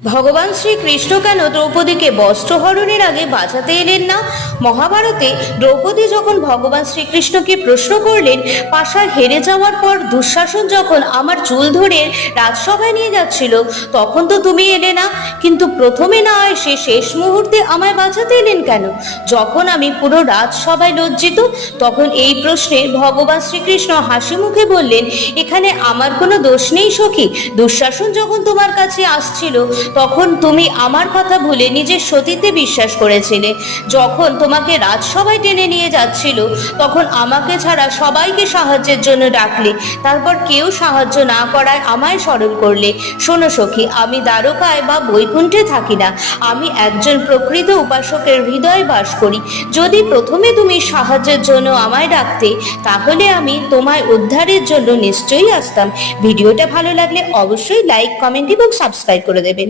ভগবান শ্রীকৃষ্ণ কেন দ্রৌপদীকে বস্ত্রহরণের আগে বাঁচাতে এলেন না? মহাভারতে দ্রৌপদী যখন ভগবান শ্রীকৃষ্ণকে প্রশ্ন করলেন, পাশায় হেরে যাওয়ার পর দুঃশাসন যখন আমার চুল ধরে রাজসভায় নিয়ে যাচ্ছিল, তখন তো তুমি এলে না, কিন্তু প্রথমে না এসে শেষ মুহূর্তে আমায় বাঁচাতে এলেন কেন? যখন আমি পুরো রাজসভায় লজ্জিত, তখন এই প্রশ্নে ভগবান শ্রীকৃষ্ণ হাসি মুখে বললেন, এখানে আমার কোনো দোষ নেই সখী। দুঃশাসন যখন তোমার কাছে আসছিল, তখন তুমি আমার কথা ভুলে নিজের সতীতে বিশ্বাস করেছিলে। যখন তোমাকে রাজসভায় টেনে নিয়ে যাচ্ছিল, তখন আমাকে ছাড়া সবাইকে সাহায্যের জন্য ডাকলে, তারপর কেউ সাহায্য না করায় আমায় স্মরণ করলে। শোনো সখী, আমি দ্বারকায় বা বৈকুণ্ঠে থাকি না, আমি একজন প্রকৃত উপাসকের হৃদয়ে বাস করি। যদি প্রথমে তুমি সাহায্যের জন্য আমায় ডাকতে, তাহলে আমি তোমায় উদ্ধারের জন্য নিশ্চয়ই আসতাম। ভিডিওটা ভালো লাগলে অবশ্যই লাইক, কমেন্ট এবং সাবস্ক্রাইব করে দেবেন।